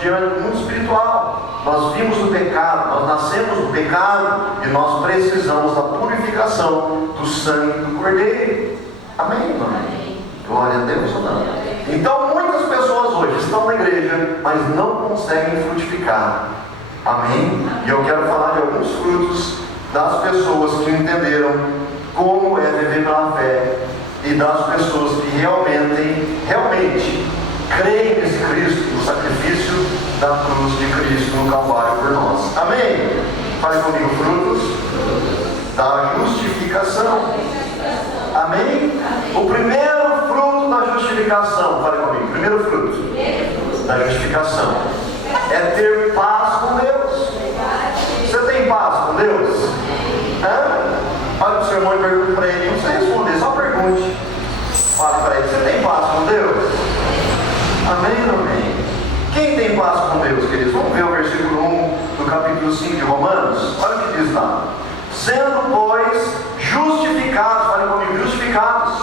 diante do mundo espiritual. Nós vimos o pecado, nós nascemos do pecado e nós precisamos da purificação do sangue do Cordeiro. Amém, irmão? Glória a Deus ou não? Então muitas pessoas hoje estão na igreja, mas não conseguem frutificar. Amém? E eu quero falar de alguns frutos das pessoas que entenderam como é viver pela fé e das pessoas que realmente creem nesse Cristo, no sacrifício da cruz de Cristo no Calvário por nós. Amém? Fale comigo, frutos da justificação. Amém? O primeiro fruto da justificação, fale comigo, primeiro fruto da justificação é ter paz com Deus. Você tem paz com Deus? Olha para o seu irmão e pergunta para ele, não sei responder, só pergunte. Fala para ele, você tem paz com Deus? Amém ou amém? Quem tem paz com Deus, queridos? Vamos ver o versículo 1 do capítulo 5 de Romanos. Olha o que diz lá. Sendo, pois, justificados, fale comigo, justificados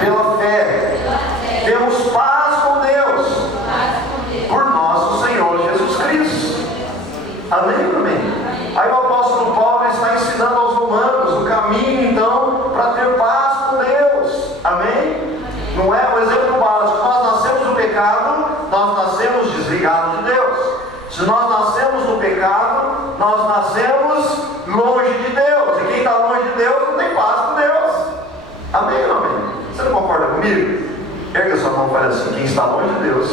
pela fé, temos paz com Deus por nosso Senhor Jesus Cristo. Amém ou amém? Aí o apóstolo Paulo está ensinando aos romanos o caminho, então, para ter paz com Deus. Amém? Não é o exemplo básico. Nós nascemos do pecado, nós nascemos desligados de Deus. Se nós nascemos do pecado, nós nascemos longe de Deus. E quem está longe de Deus não tem paz com Deus. Amém ou amém? Você não concorda comigo? Erga sua mão e fale assim: quem está longe de Deus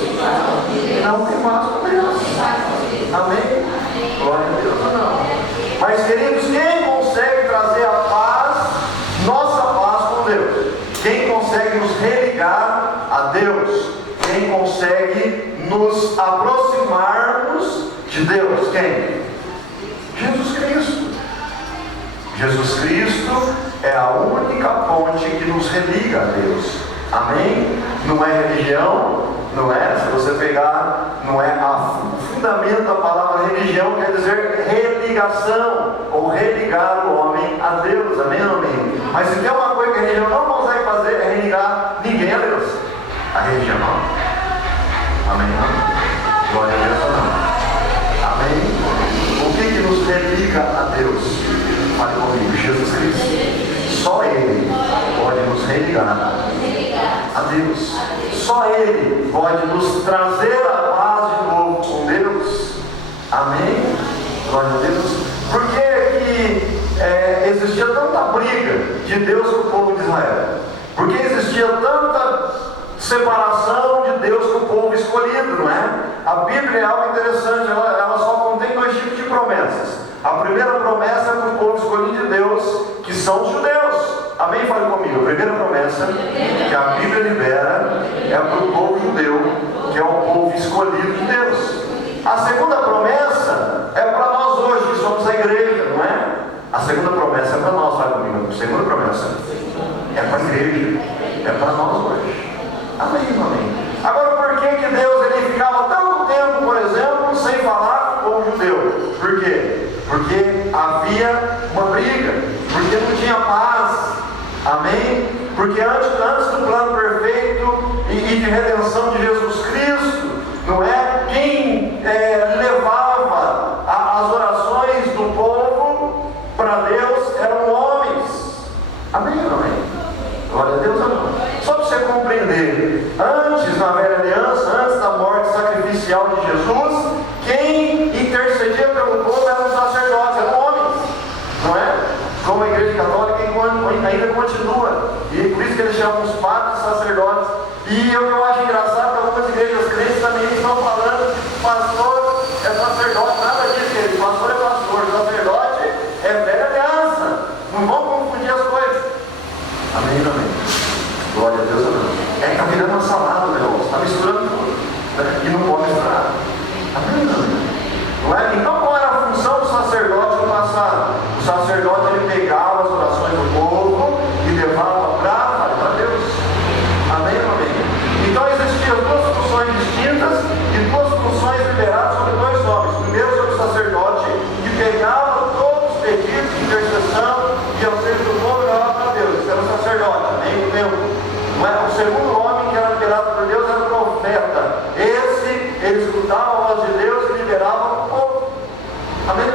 não tem paz com Deus. Amém? Glória a Deus ou não? Mas, queridos, quem consegue trazer a paz, nossa paz com Deus? Quem consegue nos religar a Deus? Quem consegue nos aproximarmos de Deus? Quem? Jesus Cristo. Jesus Cristo é a única ponte que nos religa a Deus. Amém? Não é religião, não é? Se você pegar, não é o fundamento da palavra religião, quer dizer religação, ou religar o homem a Deus. Amém ou amém? Mas se tem uma coisa que a religião não consegue fazer, é religar ninguém a Deus. A religião não. Amém? Não? Glória a Deus ou não? Amém? O que nos religa a Deus? Fale comigo, Jesus Cristo. Só Ele pode nos religar a Deus. Só Ele pode nos trazer a paz de novo com Deus. Amém? Glória a Deus. Por que existia tanta briga de Deus com o povo de Israel? Por que existia tanta separação de Deus com o povo escolhido, não é? A Bíblia é algo interessante, ela só contém dois tipos de promessas. A primeira promessa é para o povo escolhido de Deus, que são os judeus. Amém? Fale comigo. A primeira promessa que a Bíblia libera é para o povo judeu, que é o povo escolhido de Deus. A segunda promessa é para nós hoje, que somos a igreja, não é? A segunda promessa é para nós, fale comigo. A segunda promessa é para a igreja, é para nós hoje. Amém, amém. Agora, por que Deus ele ficava tanto tempo, por exemplo, sem falar com o povo judeu? Por quê? Porque havia uma briga, porque não tinha paz. Amém? Porque antes do plano perfeito e de redenção de Jesus Cristo, não é? Quem levava as orações do povo para Deus eram homens. Amém ou não amém? Glória a Deus ou não? Só para você compreender, antes, na velha aliança, antes da morte sacrificial de Jesus, quem intercedia pelo povo eram os sacerdotes, eram homens, não é? Como a igreja católica ainda continua, e por isso que eles chamam os padres sacerdotes. E eu acho engraçado que algumas igrejas crentes também estão falando que pastor é sacerdote, nada disso, querido. Pastor é pastor, sacerdote é velha aliança. Não vão confundir as coisas. Amém, amém. Glória a Deus, amém. Está virando uma salada o negócio, está misturando tudo, né? E não pode misturar. escutava a voz de Deus e liberava o povo. Amém?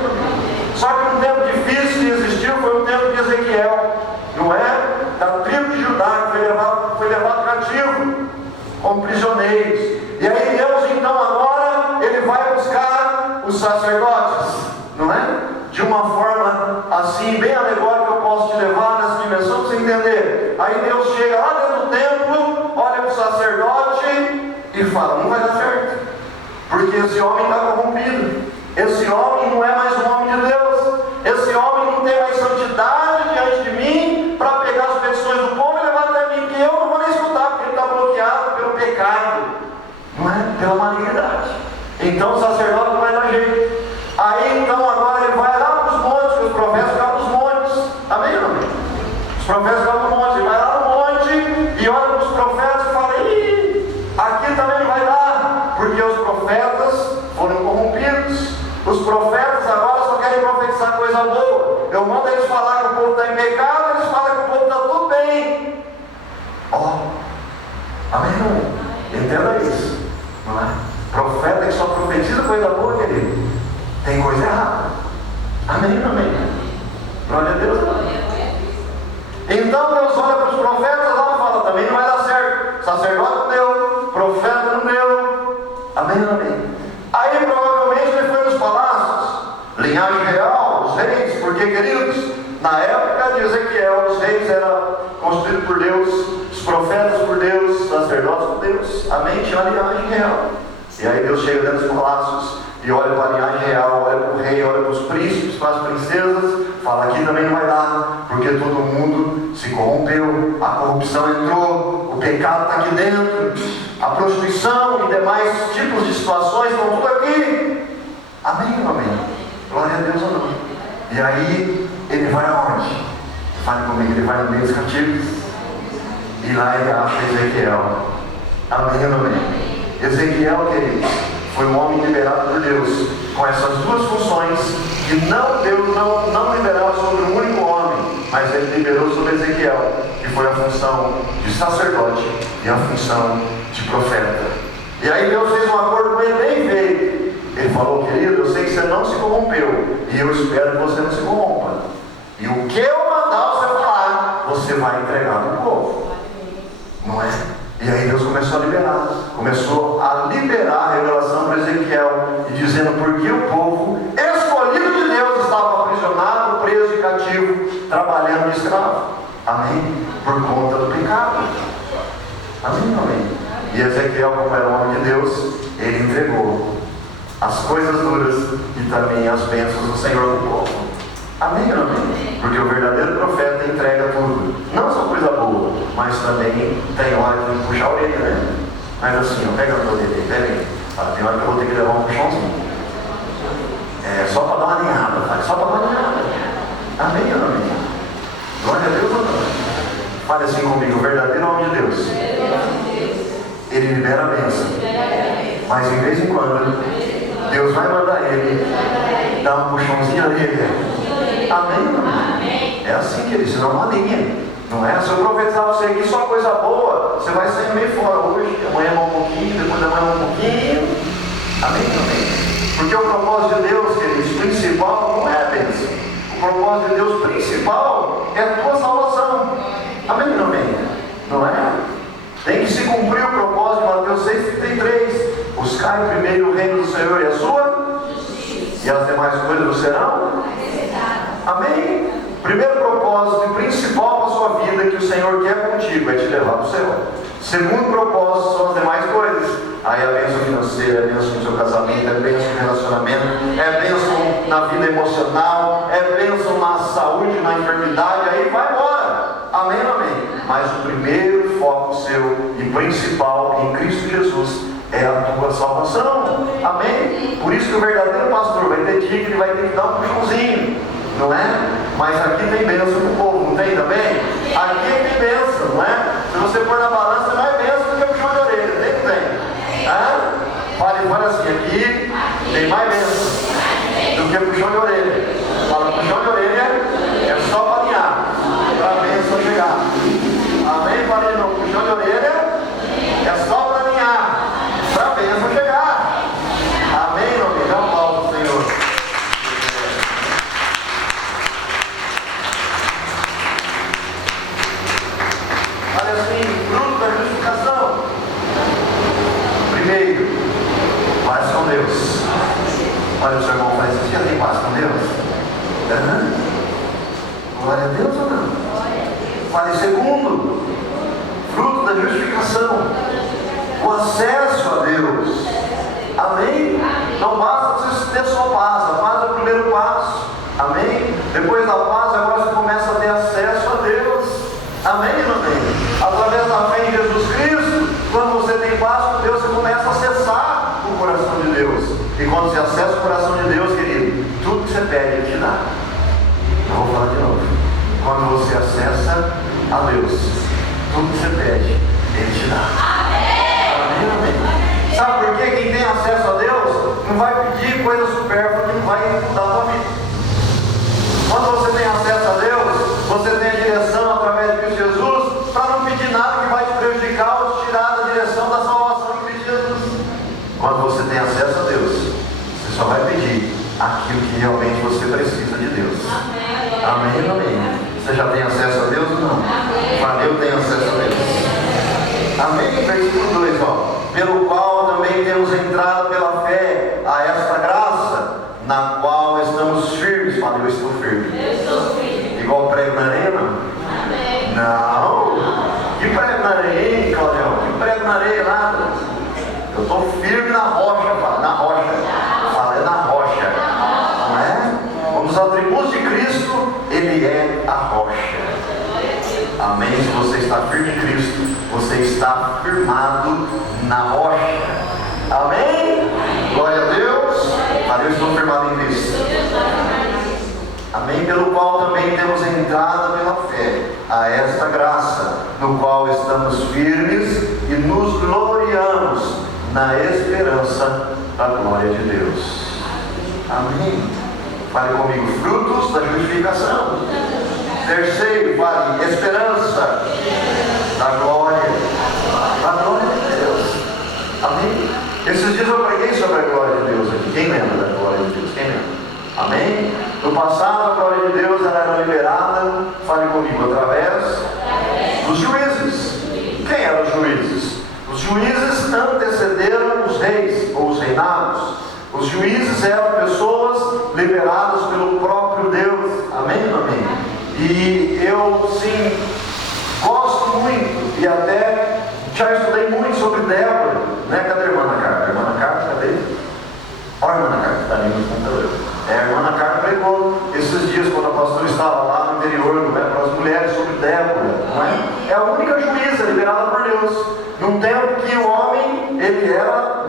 Só que um tempo difícil que existiu foi o tempo de Ezequiel, não é? Da tribo de Judá, que foi levado cativo, como prisioneiros. E aí Deus então agora, Ele vai buscar os sacerdotes, não é? De uma forma assim, bem alegórica, eu posso te levar nessa dimensão para você entender. Aí Deus chega lá dentro do templo, olha para o sacerdote e fala, não vai dar certo, porque esse homem está corrompido. Esse homem não é mais um homem de Deus. Esse homem não tem mais santidade diante de mim para pegar as petições do povo e levar até mim, que eu não vou nem escutar, porque ele está bloqueado pelo pecado, não é? Pela malignidade. Então o sacerdote não vai dar jeito. Aí então agora ele vai lá para os montes, que os profetas ficavam nos montes. Amém ou não? Os profetas ficavam no monte. Ele vai lá no monte e olha para os profetas e fala, ih, aqui também não vai dar, porque os profetas foram corrompidos. Os profetas agora só querem profetizar coisa boa. Eu mando eles falar que o povo está em pecado, eles falam que o povo está tudo bem. Ó, amém, irmão? Entenda isso, não é? Profeta que só profetiza coisa boa, querido, tem coisa errada. Amém, amém? Glória a Deus. Então Deus olha para os profetas lá e fala, também não vai dar certo. Sacerdote não deu, profeta não deu. Amém, amém? Aí provavelmente ele foi nos palácios, linhagem real, os reis, porque, queridos, na época de Ezequiel, os reis eram constituídos por Deus, os profetas por Deus, os sacerdotes por Deus. Amém? Tinha uma linhagem real. E aí Deus chega dentro dos palácios e olha para a linhagem real, olha para o rei, olha para os príncipes, para as princesas, fala, aqui também não vai dar, porque todo mundo se corrompeu, a corrupção entrou, o pecado está aqui dentro, a prostituição e demais tipos de situações estão tudo aqui. Amém ou amém? Glória a Deus ou não? E aí ele vai aonde? Fale comigo, ele vai no meio dos cativos e lá ele acha Ezequiel. Amém ou amém? Ezequiel, querido, foi um homem liberado por Deus com essas duas funções que Deus não liberava sobre um único homem, mas ele liberou sobre Ezequiel, que foi a função de sacerdote e a função de profeta. E aí Deus fez um acordo com ele bem feito. Ele falou, querido, eu sei que você não se corrompeu e eu espero que você não se corrompa. E o que eu mandar você falar, você vai entregar para o povo. Não é? E aí Deus começou a liberar a revelação para Ezequiel, e dizendo porque o povo escolhido de Deus estava aprisionado, preso e cativo, trabalhando de escravo. Amém? Por conta do pecado. Amém, amém? E Ezequiel, como era o homem de Deus, ele entregou as coisas duras e também as bênçãos do Senhor do povo. Amém, amém? Porque o verdadeiro profeta entrega tudo, não só coisa boa, mas também tem hora que tem que puxar a orelha, né? Mas assim, pega a tua orelha aí, pega aí. Tem hora que eu vou ter que levar um puxãozinho. Só para dar uma alinhada, fale, só para dar uma alinhada. Amém, amém? Glória a Deus ou não? Fale assim comigo, o verdadeiro homem de Deus, ele libera a bênção, mas de vez em quando Deus vai mandar ele dar um puxãozinho de orelha. Amém, amém? É assim, querido, senão não alinha. Não é? Se eu profetizar você aqui só coisa boa, você vai sair meio fora hoje, amanhã um pouquinho, depois da manhã um pouquinho. Amém, amém? Porque o propósito de Deus, queridos, principal não é a bênção. O propósito de Deus principal é a tua salvação. Amém, amém? Não é? Tem que se cumprir o propósito de Mateus 6,33. Buscai primeiro o reino do Senhor e a sua, e as demais coisas serão. Amém? Primeiro propósito e principal para a sua vida que o Senhor quer contigo é te levar para o céu. Segundo propósito são as demais coisas. Aí a bênção financeira, é a bênção no seu casamento, é a bênção no relacionamento, é a bênção na vida emocional, é a bênção na saúde, na enfermidade, aí vai embora. Amém, amém? Mas o primeiro foco seu e principal em Cristo Jesus é a tua salvação. Amém? Por isso que o verdadeiro pastor vai ter dia que ele vai ter que dar um puxãozinho. Não é? Mas aqui tem bênção para o povo, não tem também? Aqui tem bênção, não é? Se você pôr na balança, não é bênção do que puxão de orelha, tem que tem? Fala assim, aqui tem mais bênção do que puxão de orelha. Fala, puxão de orelha é só para alinhar, para a bênção chegar. Amém? Fala de novo, puxão de orelha é só para alinhar, para a bênção chegar. Deus? Olha o seu irmão e fala assim: você já tem paz com Deus? Glória a Deus ou não? Fale segundo, fruto da justificação, o acesso a Deus. Amém? Não basta você ter só paz, a paz é o primeiro passo. Amém? Depois da paz, agora você começa a ter acesso a Deus. Amém? Amém? Através da fé em Jesus Cristo, quando você tem paz com Deus, você começa a acessar o coração de Deus. E quando você acessa o coração de Deus, querido, tudo que você pede, Ele te dá. Eu vou falar de novo. Quando você acessa a Deus, tudo que você pede, Ele te dá. Amém? Amém? Sabe por quê? Quem tem acesso a Deus não vai pedir coisa supérflua que não vai mudar a sua vida. Quando você tem acesso a Deus, você tem a direção através de Cristo Jesus para não pedir nada que vai te prejudicar ou te tirar da direção da salvação de Cristo Jesus. Quando você tem acesso a Deus, você só vai pedir aquilo que realmente você precisa de Deus. Amém, amém. Você já tem acesso a Deus ou não? Mas eu tenho acesso a Deus. Amém? Versículo 2, ó. Pelo qual também temos entrado pela fé a esta graça, na qual estamos firmes. Fala, eu estou firme. Eu estou firme. Igual prego na areia, não? Amém. Não. Que prego na areia, hein, Claudião? Que prego na areia, nada. Eu estou firme na rocha, fala. Na rocha. Fala, é na rocha. Não é? Um dos atributos de Cristo, Ele é a rocha. Amém? Se você está firme em Cristo, você está firmado na rocha. Amém? Glória a Deus. Eu estou firmado em Cristo. Amém? Pelo qual também temos entrada pela fé a esta graça, no qual estamos firmes e nos gloriamos na esperança da glória de Deus. Amém? Fale comigo, frutos da justificação. Terceiro, fale, esperança da glória de Deus. Amém? Esses dias eu preguei sobre a glória de Deus aqui. Quem lembra da glória de Deus? Quem lembra? Amém? No passado, a glória de Deus era liberada, fale comigo, através dos juízes. Quem eram os juízes? Os juízes antecederam os reis ou os reinados. Os juízes eram pessoas liberadas pelo próprio Deus. Amém? Amém? E eu, sim, gosto muito e até já estudei muito sobre Débora, né? Cadê a irmã Ana Carta? A irmã Ana Carta, cadê? Olha a irmã Ana Carta, está ali no computador. A irmã Ana Carta pregou esses dias, quando a pastora estava lá no interior, para as mulheres, sobre Débora, não é? É a única juíza liberada por Deus. Num tempo que o homem, ele era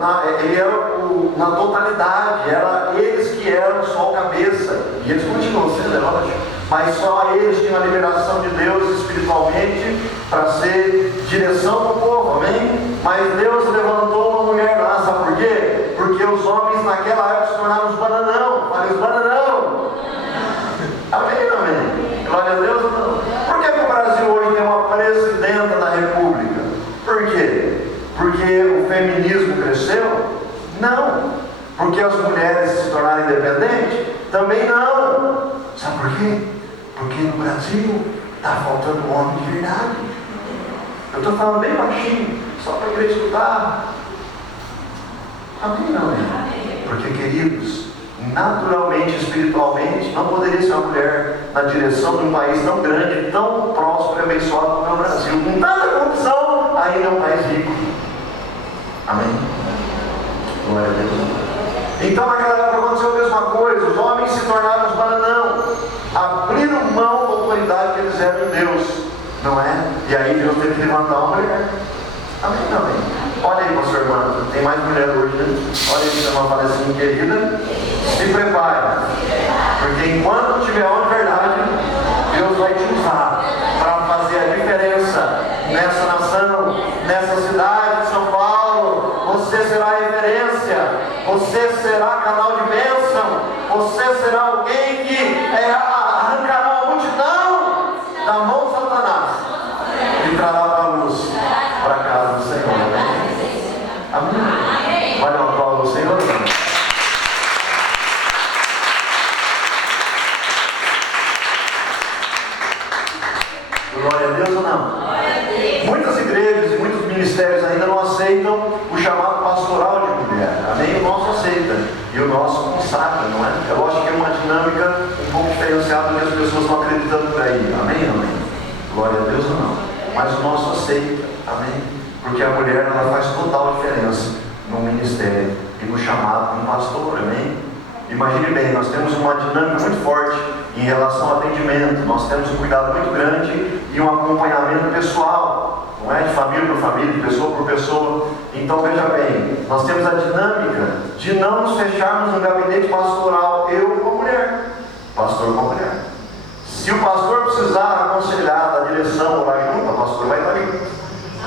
na totalidade, era eles que eram só o cabeça, e eles continuam sendo, é lógico, mas só eles tinham a liberação de Deus espiritualmente para ser direção do povo, amém? Mas Deus levantou uma mulher lá, sabe por quê? Porque os homens naquela época se tornaram os bananão, falei, os bananão, amém, amém? Glória a Deus, não. Por que o Brasil hoje tem uma presidenta da República? Por quê? Porque o feminismo cresceu? Não. Porque as mulheres se tornaram independentes? Também não. Sabe por quê? Porque no Brasil está faltando homem de verdade. Eu estou falando bem baixinho, só para a igreja escutar. Amém, não é? Porque, queridos, naturalmente, espiritualmente, não poderia ser uma mulher na direção de um país tão grande, tão próspero e abençoado como é o Brasil. Com tanta corrupção, ainda é um país rico. Amém? Glória a Deus. Então naquela época aconteceu a mesma coisa. Os homens se tornaram os bananão, abriram mão da autoridade que eles eram em Deus, não é? E aí Deus teve que levantar uma mulher. Amém, amém. Olha aí, pastor irmão, tem mais mulher hoje, né? Olha aí, você uma fala assim, querida, se prepare, porque enquanto tiver homem de verdade, Deus vai te usar para fazer a diferença nessa nação, nessa cidade de São Paulo. Você será referência, você será canal de bênção, você será alguém que arrancará a multidão da mão de Satanás e trará para a luz, para a casa do Senhor. Amém? Vai dar um aplauso ao Senhor. Glória a Deus ou não? Muitas igrejas e muitos ministérios ainda não aceitam o chamado pastoral de mulher. Amém? O nosso aceita. e o nosso consagra, não é? É lógico que é uma dinâmica um pouco diferenciada do que as pessoas estão acreditando por aí. Amém? Amém? Glória a Deus ou não? Mas o nosso aceita. Amém? Porque a mulher, ela faz total diferença no ministério e no chamado como pastor. Amém? Imagine bem, nós temos uma dinâmica muito forte em relação ao atendimento, nós temos um cuidado muito grande e um acompanhamento pessoal, não é? De família por família, de pessoa por pessoa. Então veja bem, nós temos a dinâmica de não nos fecharmos no gabinete pastoral, eu com a mulher, pastor com a mulher. Se o pastor precisar aconselhar da direção, orar junto, a pastora vai estar ali,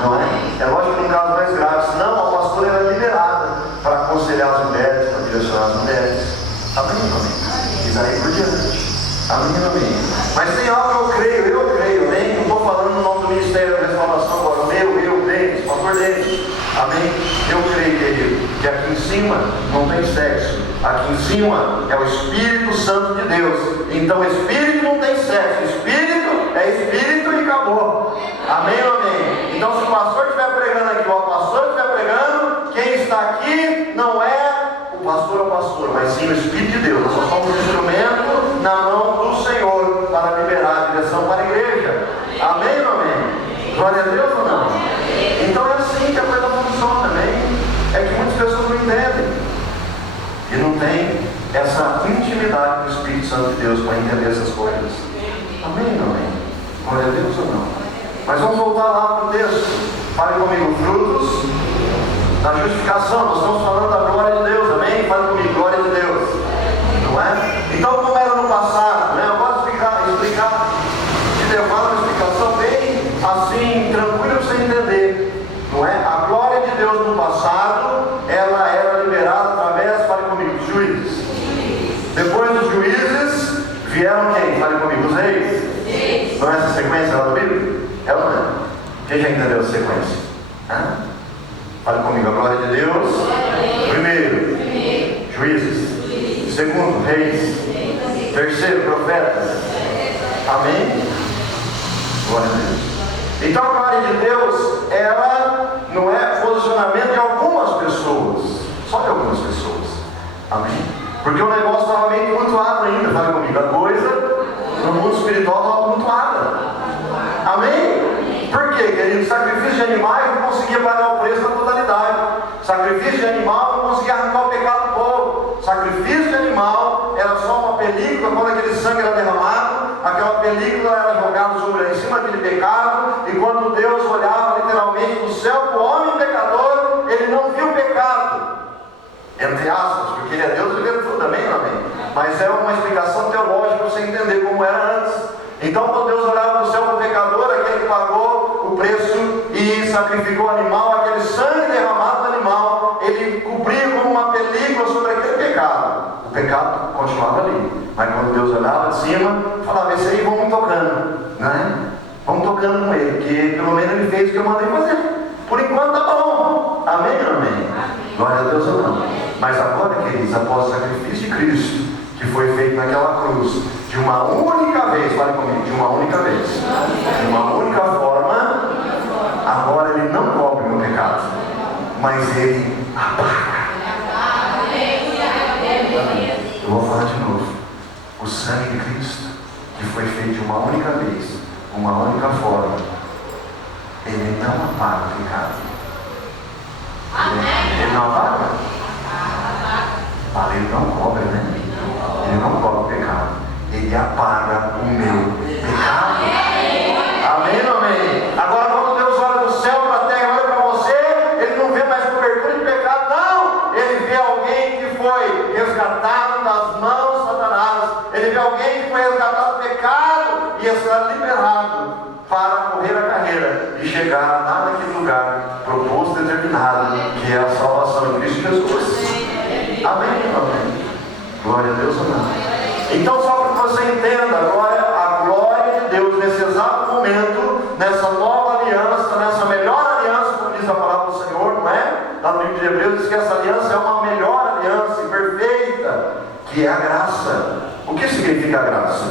não é? É lógico que no caso mais grave, senão a pastora é liberada para aconselhar as mulheres, para direcionar as mulheres. Amém, amém? E daí por diante. Amém, amém? Mas tem algo que eu creio, amém? Não estou falando no nome do Ministério da Restauração agora, o meu, Denis, pastor Denis. Amém? Eu creio, querido, que aqui em cima não tem sexo. Aqui em cima é o Espírito Santo de Deus. Então Espírito não tem sexo. Espírito é Espírito e acabou. Amém, amém? Então se o pastor estiver pregando aqui, ou a pastora estiver pregando, quem está aqui não é o pastor ou pastor, mas sim o Espírito de Deus. Nós só somos um instrumento na mão do Senhor para liberar a direção para a igreja. Amém ou amém? Glória a Deus ou não? Então é assim que a coisa funciona, amém? É que muitas pessoas não entendem e não tem essa intimidade do Espírito Santo de Deus para entender essas coisas. Amém ou amém? Glória a Deus ou não? Mas vamos voltar lá para o texto. Fale comigo, frutos da justificação. Nós estamos falando da glória de Deus, amém? Fale comigo, glória de Deus, não é? Então, como era no passado, né? Eu gosto de explicar, de levar uma explicação bem assim, tranquila para você entender, não é? A glória de Deus no passado, ela era liberada através, fale comigo, dos juízes. Depois dos juízes, vieram quem? Fale comigo, os reis. Não é essa sequência lá do Bíblia? É ou não é? Quem já entendeu essa sequência? Hã? Fale comigo, a glória de Deus. Primeiro, juízes. Segundo, reis. Terceiro, profetas. Amém? Glória a Deus. Então a glória de Deus, ela não é posicionamento de algumas pessoas, só de algumas pessoas. Amém? Porque o negócio estava meio tumultuado ainda. Fale comigo, a coisa no mundo espiritual estava tumultuada. Amém? Por quê, querido? Sacrifício de animais não conseguia pagar o preço na totalidade. Sacrifício de animal não conseguia arrancar o pecado do povo. Sacrifício de animal era só uma película, quando aquele sangue era derramado, aquela película era jogada sobre em cima daquele pecado, e quando Deus olhava literalmente do céu para o homem pecador, ele não viu o pecado. Entre aspas, porque ele é Deus e vê tudo, amém, amém? Mas é uma explicação teológica para você entender como era antes. Então, quando Deus olhava do céu para o pecador, aquele que pagou o preço e sacrificou o animal, aquele sangue derramado do animal, ele cobria como uma película sobre aquele pecado. O pecado continuava ali. Mas quando Deus olhava de cima, falava, esse aí vamos tocando, né? Vamos tocando com ele, porque pelo menos ele fez o que eu mandei fazer. Por enquanto tá bom. Amém ou amém? Glória a Deus ou não? Mas agora, queridos, após o sacrifício de Cristo, que foi feito naquela cruz, de uma única vez, fale comigo, de uma única vez, de uma única forma, agora ele não cobre o meu pecado, mas ele apaga. Eu vou falar de novo. O sangue de Cristo, que foi feito de uma única vez, uma única forma, ele não apaga o pecado. Ele não apaga? Ele não cobre, né? Ele não cobre o pecado. Ele apaga o meu pecado. Amém ou amém? Agora, quando Deus olha do céu para a terra, olha para você, ele não vê mais cobertura de pecado, não. Ele vê alguém que foi resgatado das mãos de Satanás. Ele vê alguém que foi resgatado do pecado e está liberado para correr a carreira e chegar lá naquele lugar proposto, determinado, que é a salvação em Cristo Jesus. Amém ou amém? Glória a Deus ou não? Então, só para que você entenda, a glória de Deus nesse exato momento, nessa nova aliança, nessa melhor aliança, como diz a palavra do Senhor, não é? Lá no livro de Hebreus diz que essa aliança é uma melhor aliança, perfeita, que é a graça. O que significa a graça?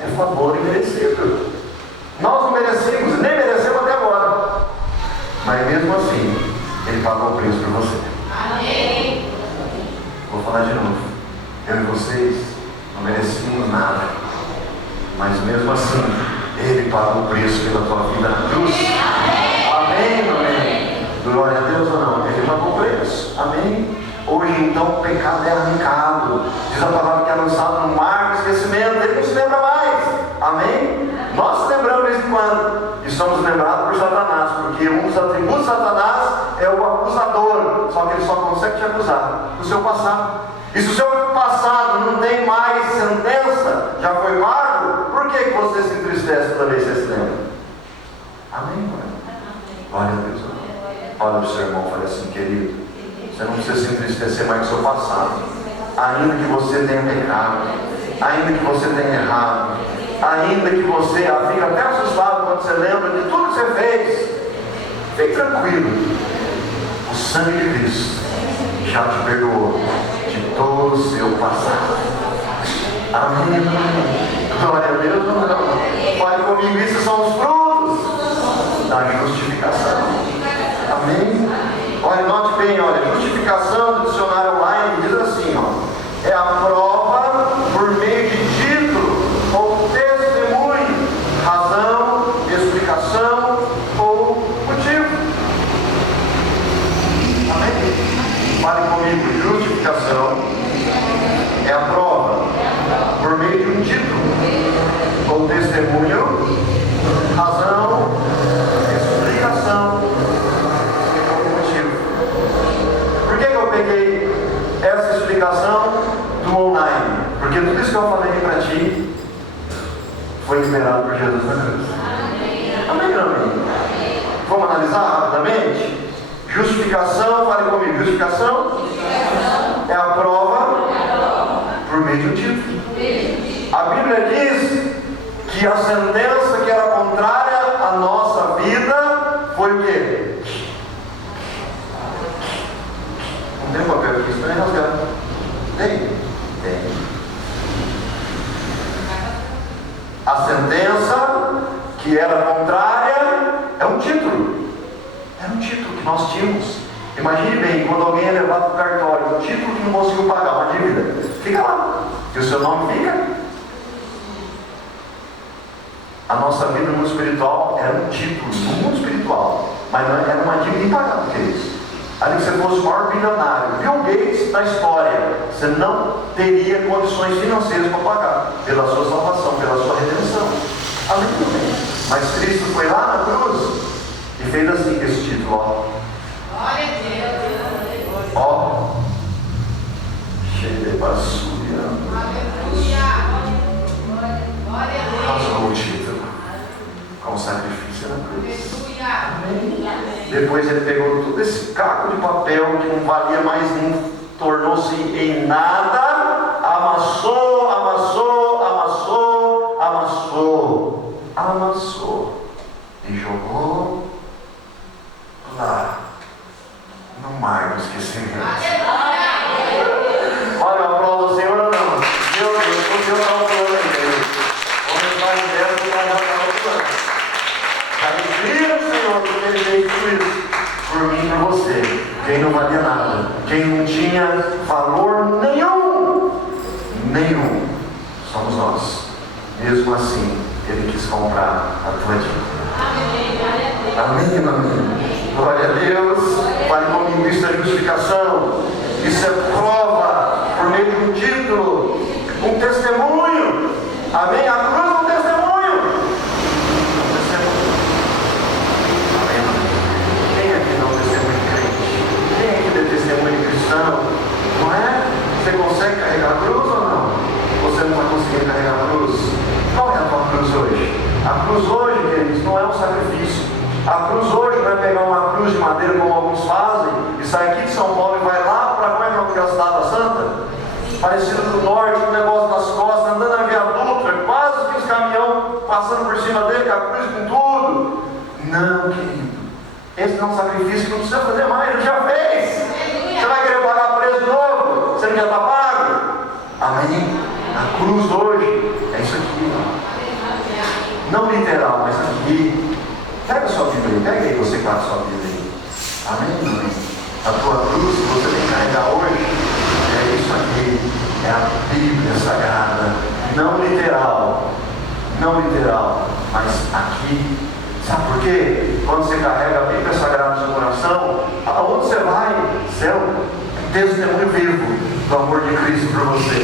É favor imerecido. Nós não merecemos, nem merecemos até agora. Mas mesmo assim, Ele pagou o preço por você. Amém. Vou falar de novo. Eu e vocês não merecíamos nada, mas mesmo assim, Ele pagou o preço pela tua vida na cruz. Amém, amém. Glória a Deus ou não? Ele pagou o preço. Amém. Hoje então o pecado é arrancado. Diz a palavra que é lançado no mar do esquecimento. Ele não se lembra mais. Amém? Nós se lembramos de vez em quando. E somos lembrados por Satanás. Porque um dos atributos de Satanás é o acusador. Só que ele só consegue te acusar do seu passado. E se o seu passado não tem mais sentença, já foi pago, por que você se entristece toda vez que você se lembra? Amém? Glória a Deus. Olha o seu irmão e fala assim, querido, você não precisa se entristecer mais do seu passado. Ainda que você tenha pecado, ainda que você tenha errado, ainda que você fique até assustado quando você lembra de tudo que você fez, fique tranquilo. O sangue de Cristo já te perdoou de todo o seu passado. Amém? Glória a Deus. Fale comigo, isso são os frutos da justificação. Amém? Olha, note bem, olha, justificação do dicionário online diz assim, ó, é a prova por meio de título ou testemunho, razão, explicação ou motivo. Amém? Fale comigo, justificação é a prova por meio de um título ou testemunho, razão, explicação ou motivo. Por que eu peguei essa explicação do online? Porque tudo isso que eu falei para ti foi liberado por Jesus na cruz. Amém, amém? Vamos analisar rapidamente? Justificação, fale comigo, justificação é a prova por meio de um título. A Bíblia diz que a sentença que era contrária à nossa vida foi o quê? Não tem papel aqui, isso não é rasgado. Tem? Tem. A sentença que era contrária é um título. Era um título que nós tínhamos. Imagine bem, quando alguém é levado para o cartório, um título que não conseguiu pagar uma dívida, fica lá. E o seu nome fica? A nossa vida no mundo espiritual era um título no mundo espiritual, mas não era uma dívida impagável, queridos. Ali que você fosse o maior bilionário, Bill Gates na história, você não teria condições financeiras para pagar pela sua salvação, pela sua redenção. Amém? Mas Cristo foi lá na cruz e fez assim com esse título, ó. Glória a Deus. Ó. Cheio de basura. Aleluia. Glória a Deus. Rasgou o título com sacrifício na cruz. Aleluia. Depois ele pegou todo esse caco de papel que não valia mais, não tornou-se em nada, amassou, amassou, amassou, amassou, amassou e jogou lá no mar do esquecimento. Olha, a prova do Senhor ou não? Meu Deus, o Senhor está falando aí. Vamos entrar em dentro e vai dar para o alegria do Senhor, porque Ele fez tudo isso por mim e por você. Quem não valia nada, quem não tinha valor nenhum, somos nós. Mesmo assim, Ele quis comprar a tua dívida. Amém, amém. Glória a Deus. Fale comigo, isso é justificação. Isso é prova por meio de um título, um testemunho. Amém? A cruz é um testemunho. Amém? Quem aqui não testemunha de crente? Quem aqui tem testemunho de cristão? Não é? Você consegue carregar a cruz ou não? Você não está conseguindo carregar a cruz? Qual é a tua cruz hoje? A cruz hoje, queridos, não é um sacrifício. A cruz hoje não é pegar uma cruz de madeira como alguns fazem e sair aqui de São Paulo e vai lá para como é que é a Cidade da Santa? Parecido do norte, um negócio nas costas, andando na Via Dutra, quase que os caminhões passando por cima dele, com a cruz com tudo. Não, querido. Esse não é um sacrifício que não precisa fazer mais, ele já fez. Você vai querer pagar preço de novo? Você não já está pago? Amém? A cruz hoje é isso aqui. Não literal, mas aqui. Pega a sua Bíblia aí, pega aí você com a sua Bíblia aí. Amém? Amém. A tua cruz que você tem que carregar hoje é isso aqui, é a Bíblia Sagrada, não literal, mas aqui. Sabe por quê? Quando você carrega a Bíblia Sagrada no seu coração, aonde você vai? Céu, testemunho vivo do amor de Cristo por você.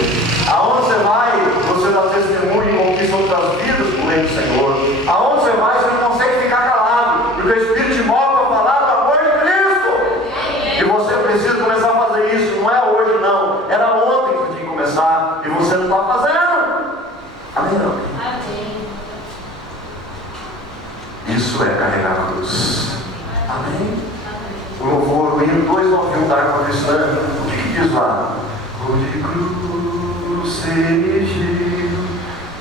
Aonde você vai, você dá testemunho e conquista outras vidas por meio do Senhor. Aonde você vai, você não consegue ficar calado, porque o Espírito te move para falar do amor de Cristo. E você precisa começar a fazer isso. Não é hoje, não. Era ontem que você tinha que começar e você não está fazendo. Amém, não? Amém. Isso é carregar a cruz. Amém? O louvor, o hino 291 da harpa cristã, o que diz lá? O de cruz se erigiu,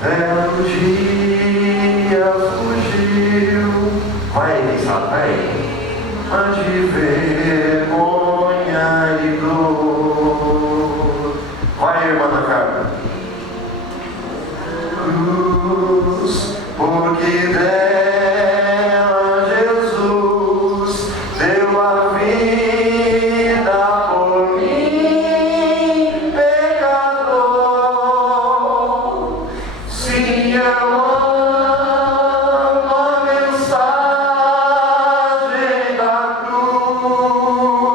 belo dia fugiu. Vai aí, quem sabe? Vai aí. Ante vergonha e dor. Vai, irmã da Carmen. Cruz, porque dela Jesus deu a vida por mim, pecador. Sim, eu amo a mensagem da cruz,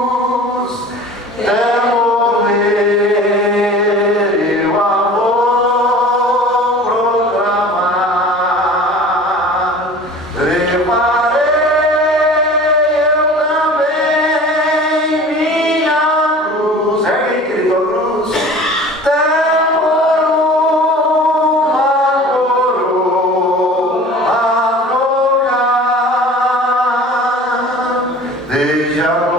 até morrer eu a vou proclamar. Levarei eu também minha cruz, ergue aí, querido, a cruz, até por uma coroa a trocar. Desde agora